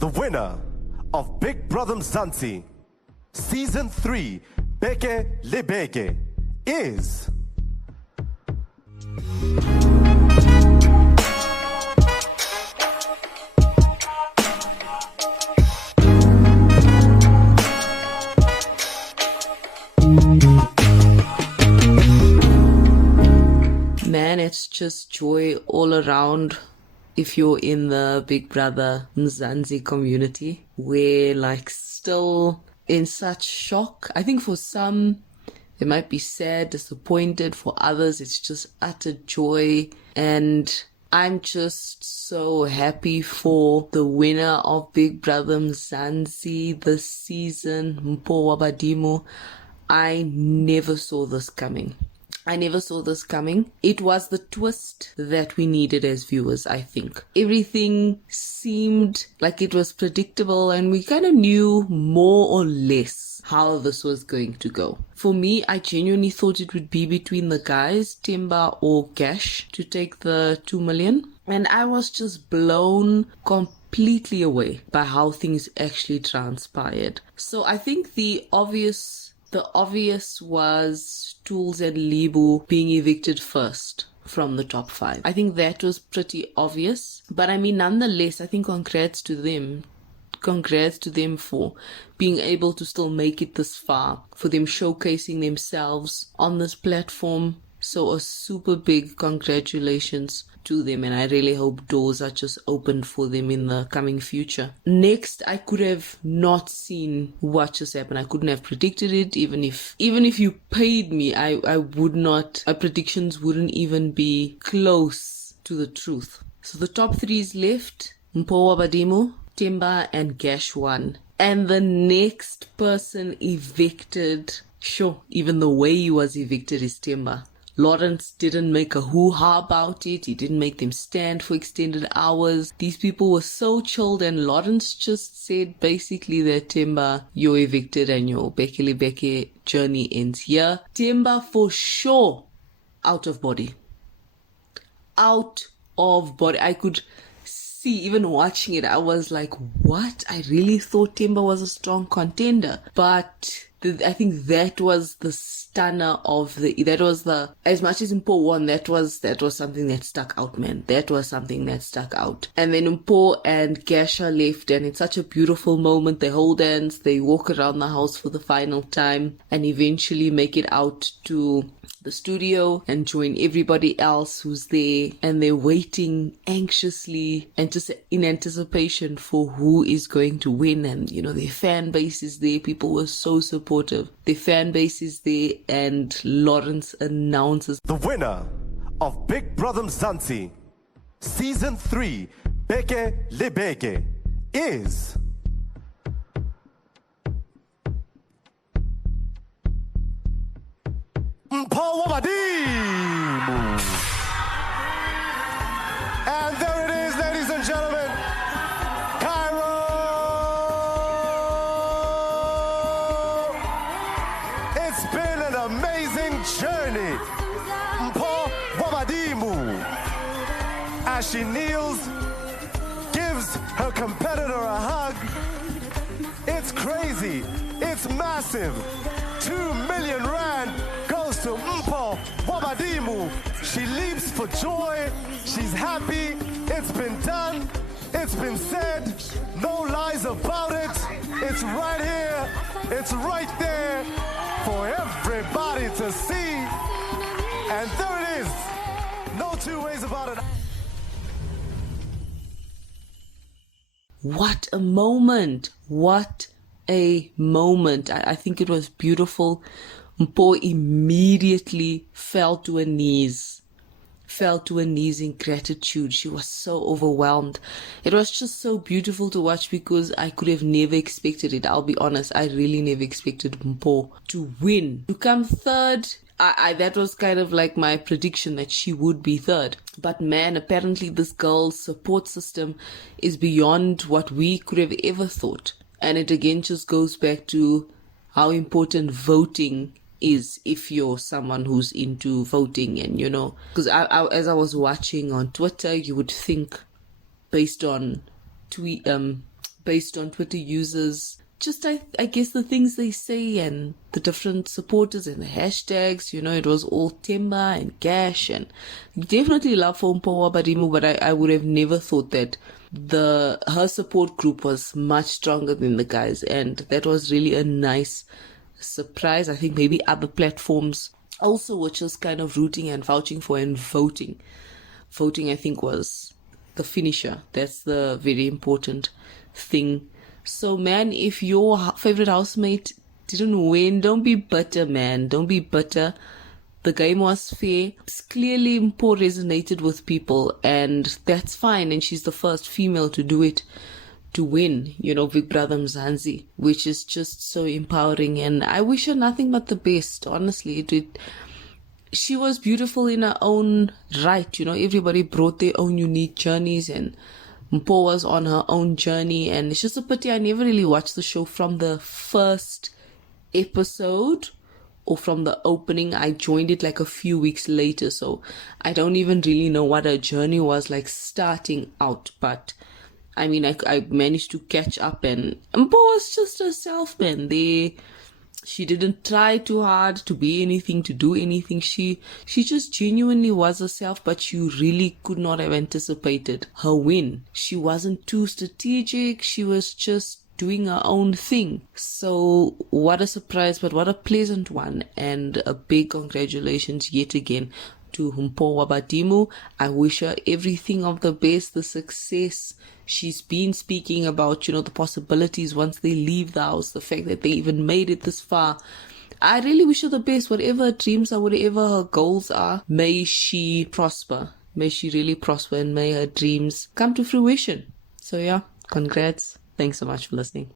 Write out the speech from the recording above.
The winner of Big Brother Mzansi Season 3, Beke Lebeke, is... Man, it's just joy all around if you're in the Big Brother Mzansi community. We're like still in such shock. I think for some, they might be sad, disappointed. For others, it's just utter joy. And I'm just so happy for the winner of Big Brother Mzansi this season, Mphowabadimo. I never saw this coming. It was the twist that we needed as viewers, I think. Everything seemed like it was predictable and we kind of knew more or less how this was going to go. For me, I genuinely thought it would be between the guys, Themba or Cash, to take the 2 million. And I was just blown completely away by how things actually transpired. So I think the obvious was Tools and Libu being evicted first from the top 5. I think that was pretty obvious. But I mean, nonetheless, I think congrats to them. Congrats to them for being able to still make it this far, for them showcasing themselves on this platform. So a super big congratulations to them, and I really hope doors are just opened for them in the coming future. Next, I could have not seen what just happened. I couldn't have predicted it. Even if you paid me, I would not. My predictions wouldn't even be close to the truth. So the top 3 is left: Mphowabadimo, Themba, and Gash won. And the next person evicted, sure, even the way he was evicted, is Themba. Lawrence didn't make a hoo-ha about it. He didn't make them stand for extended hours. These people were so chilled, and Lawrence just said basically that Themba, you're evicted and your Bekele Beke journey ends here. Themba for sure out of body. Out of body. I could see, even watching it, I was like, what? I really thought Themba was a strong contender. But I think that was the stunner of as much as Mpho won, that was something that stuck out, man. That was something that stuck out. And then Mpho and Gasha left, and it's such a beautiful moment. They hold hands, they walk around the house for the final time, and eventually make it out to the studio and join everybody else who's there, and they're waiting anxiously and just in anticipation for who is going to win. And you know, their fan base is there. People were so supportive. Their fan base is there, and Lawrence announces the winner of Big Brother Mzansi Season 3, Beke Lebeke, is... Mphowabadimo. And there it is, ladies and gentlemen. Cairo. It's been an amazing journey. Mphowabadimo, as she kneels, gives her competitor a hug. It's crazy. It's massive. 2 million rand goes to Mphowabadimo. She leaps for joy. She's happy. It's been done. It's been said. No lies about it. It's right here. It's right there for everybody to see. And there it is. No two ways about it. What a moment. What a moment. I think it was beautiful. Mpho immediately fell to her knees in gratitude. She was so overwhelmed. It was just so beautiful to watch, because I could have never expected it. I'll be honest, I really never expected Mpho to win. To come third, that was kind of like my prediction that she would be third. But man, apparently this girl's support system is beyond what we could have ever thought. And it again just goes back to how important voting is if you're someone who's into voting. And, you know, because as I was watching on Twitter, you would think based on based on Twitter users. Just, I guess, the things they say and the different supporters and the hashtags, it was all Temba and Gash, and definitely love for Mphowabadimo, but I would have never thought that her support group was much stronger than the guys, and that was really a nice surprise. I think maybe other platforms also were just kind of rooting and vouching for and voting. Voting, I think, was the finisher. That's the very important thing. So, man, if your favorite housemate didn't win, don't be bitter, man. Don't be bitter. The game was fair. Clearly, Mpho resonated with people, and that's fine. And she's the first female to do it, to win, Big Brother Mzansi, which is just so empowering. And I wish her nothing but the best, honestly. She was beautiful in her own right. Everybody brought their own unique journeys, and Mpho was on her own journey, and it's just a pity I never really watched the show from the first episode or from the opening. I joined it like a few weeks later, so I don't even really know what her journey was like starting out. But I mean, I managed to catch up, and Mpho was just herself, man. She didn't try too hard to be anything, to do anything. She just genuinely was herself, but you really could not have anticipated her win. She wasn't too strategic. She was just doing her own thing. So what a surprise, but what a pleasant one. And a big congratulations yet again to Mphowabadimo. I wish her everything of the best, the success. She's been speaking about, the possibilities once they leave the house, the fact that they even made it this far. I really wish her the best, whatever her dreams are, whatever her goals are. May she prosper. May she really prosper, and may her dreams come to fruition. So yeah, congrats. Thanks so much for listening.